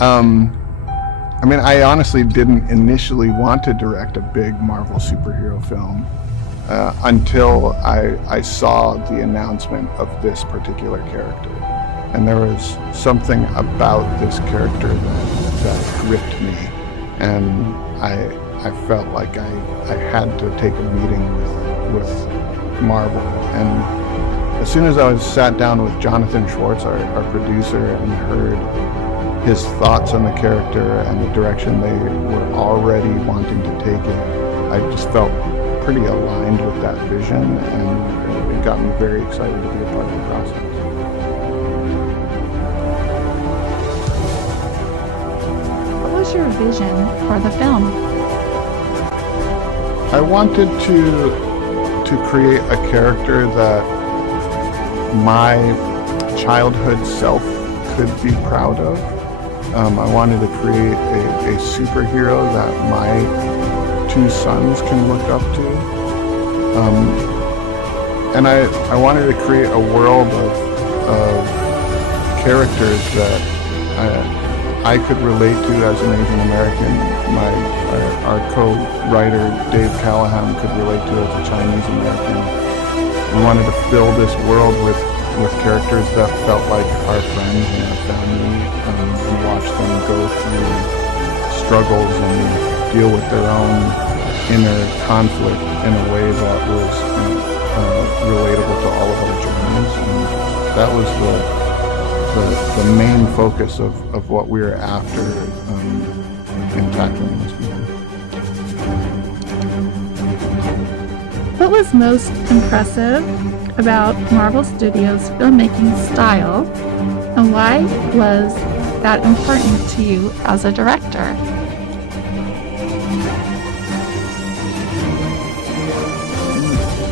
I mean, I honestly didn't initially want to direct a big Marvel superhero film until I saw the announcement of this particular character. And there was something about this character that gripped me. And I felt like I had to take a meeting with Marvel. And as soon as I was sat down with Jonathan Schwartz, our producer, and heard his thoughts on the character and the direction they were already wanting to take it, I just felt pretty aligned with that vision, and it got me very excited to be a part of the process. What was your vision for the film? I wanted to create a character that my childhood self could be proud of. I wanted to create a superhero that my two sons can look up to. And I wanted to create a world of characters that I could relate to as an Asian American. Our co-writer Dave Callahan could relate to as a Chinese American. We wanted to fill this world with characters that felt like our friends and our family, and watch them go through struggles and deal with their own inner conflict in a way that was relatable to all of our journeys. And that was the main focus of what we were after in tackling this movie. What was most impressive about Marvel Studios' filmmaking style, and why was that important to you as a director?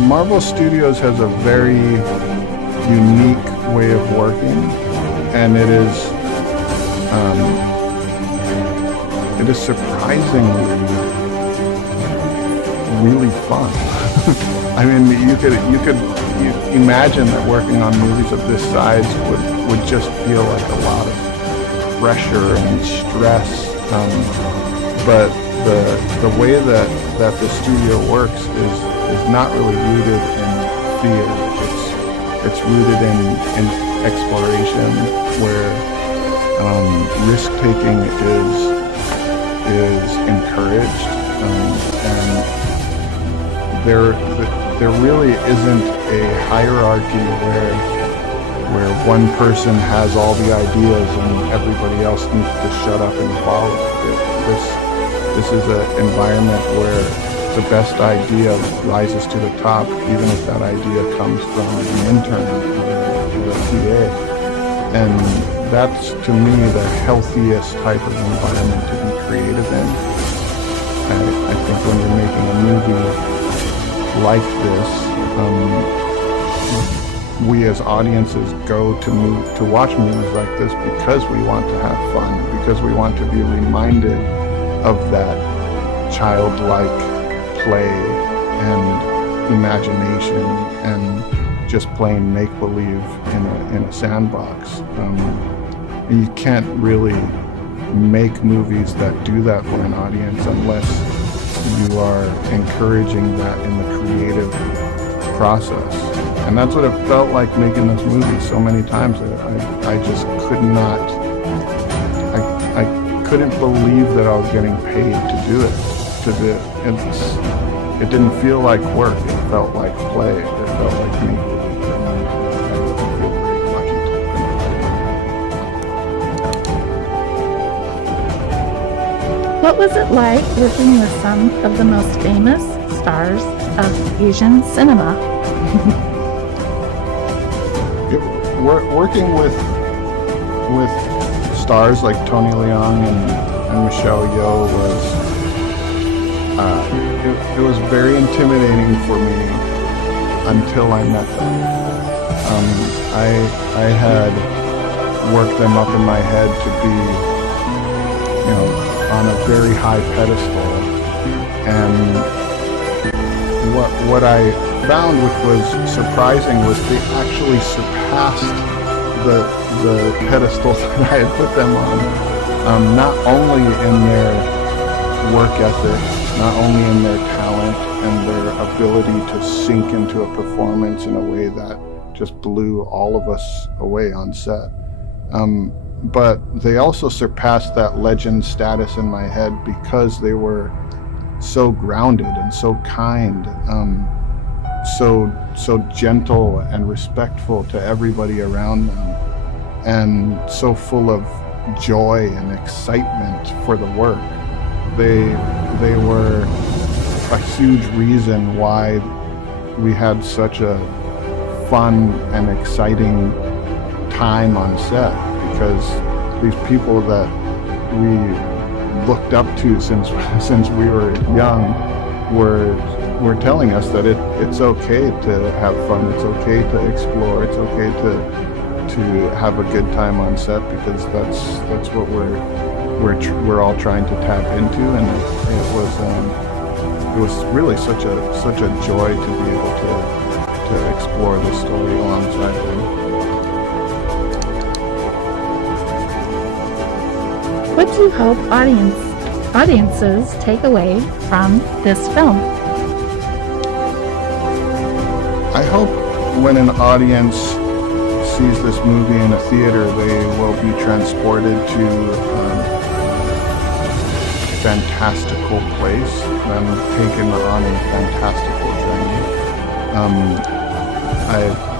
Marvel Studios has a very unique way of working, and it is surprisingly really fun. I mean, you could imagine that working on movies of this size would just feel like a lot of pressure and stress. But the way that the studio works is not really rooted in fear. It's rooted in exploration, where risk taking is encouraged, and there really isn't a hierarchy where one person has all the ideas and everybody else needs to shut up and follow. This is an environment where the best idea rises to the top, even if that idea comes from an intern or a PA. And that's, to me, the healthiest type of environment to be creative in. I think when you're making a movie like this, we as audiences go to watch movies like this because we want to have fun, because we want to be reminded of that childlike play and imagination and just playing make-believe in a sandbox. You can't really make movies that do that for an audience unless you are encouraging that in the creative process. And that's what it felt like making this movie so many times. I just could not, I couldn't believe that I was getting paid to do it. It didn't feel like work, it felt like play, it felt like me. What was it like working with some of the most famous stars of Asian cinema? Working with stars like Tony Leung and Michelle Yeoh was very intimidating for me until I met them. I had worked them up in my head to be, on a very high pedestal, and what I found, which was surprising, was they actually surpassed the pedestal that I had put them on, not only in their work ethic, not only in their talent and their ability to sink into a performance in a way that just blew all of us away on set. But they also surpassed that legend status in my head because they were so grounded and so kind, so gentle and respectful to everybody around them, and so full of joy and excitement for the work. They were a huge reason why we had such a fun and exciting time on set, because these people that we looked up to since we were young were telling us that it's okay to have fun, it's okay to explore, it's okay to have a good time on set, because that's what we're all trying to tap into. And it was really such a joy to be able to explore this story alongside them. What do you hope audiences take away from this film? I hope when an audience sees this movie in a theater, they will be transported to a fantastical place and taken on a fantastical journey.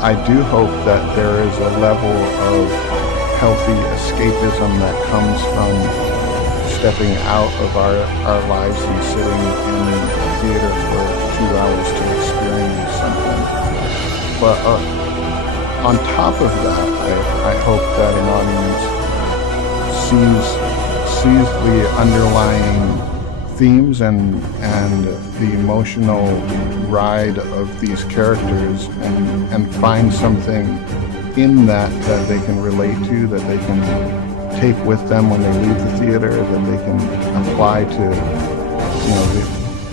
I do hope that there is a level of healthy escapism that comes from stepping out of our lives and sitting in a theater for 2 hours to experience something. But on top of that, I hope that an audience sees the underlying themes and the emotional ride of these characters and find something in that they can relate to, that they can take with them when they leave the theater, that they can apply to,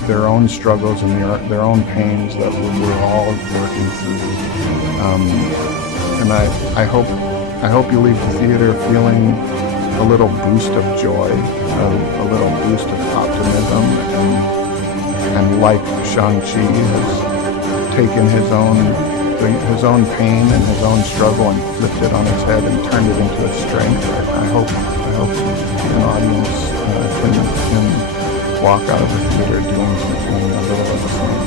their own struggles and their own pains that we're all working through. And I hope you leave the theater feeling a little boost of joy, a little boost of optimism, and like Shang-Chi has taken his own pain and his own struggle and flipped it on his head and turned it into a strength. I hope an audience can walk out of the theater doing something a little bit the same.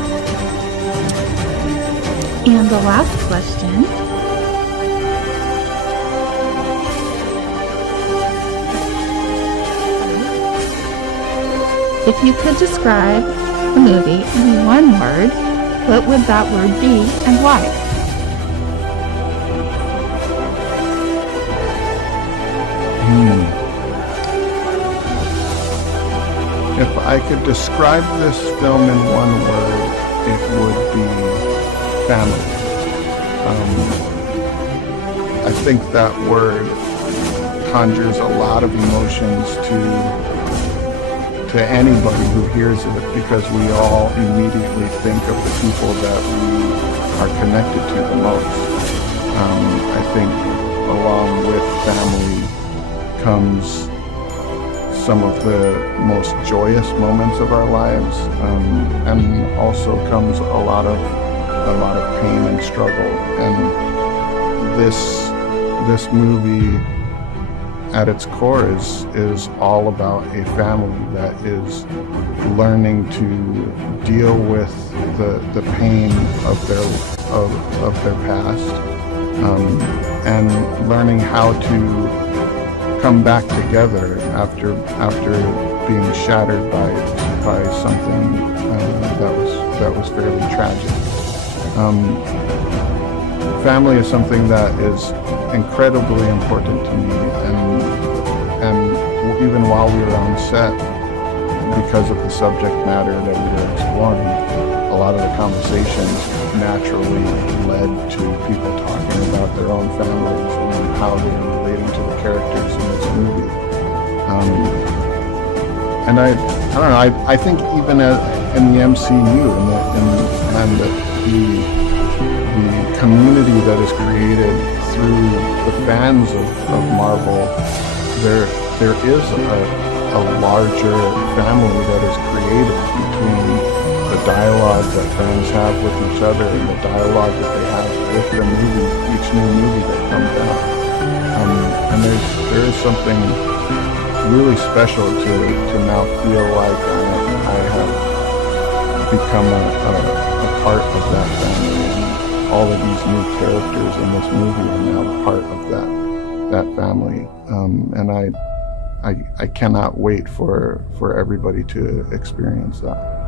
And the last question. If you could describe the movie in one word, what would that word be and why? If I could describe this film in one word, it would be family. I think that word conjures a lot of emotions to anybody who hears it, because we all immediately think of the people that we are connected to the most. I think along with family comes some of the most joyous moments of our lives, and also comes a lot of pain and struggle. And this movie at its core is all about a family that is learning to deal with the pain of their past, and learning how to come back together after being shattered by something that was fairly tragic. Family is something that is incredibly important to me, and even while we were on set, because of the subject matter that we were exploring, a lot of the conversations naturally led to people talking about their own families and how they were relating to the characters in this movie. And I don't know, I think even in the MCU and the community that is created through the fans of Marvel, there is a larger family that is created between the dialogue that fans have with each other and the dialogue that they have with the movie, each new movie that comes out. And there is something really special to now feel like I have become a part of that family, and all of these new characters in this movie are now a part of that family. And I cannot wait for everybody to experience that.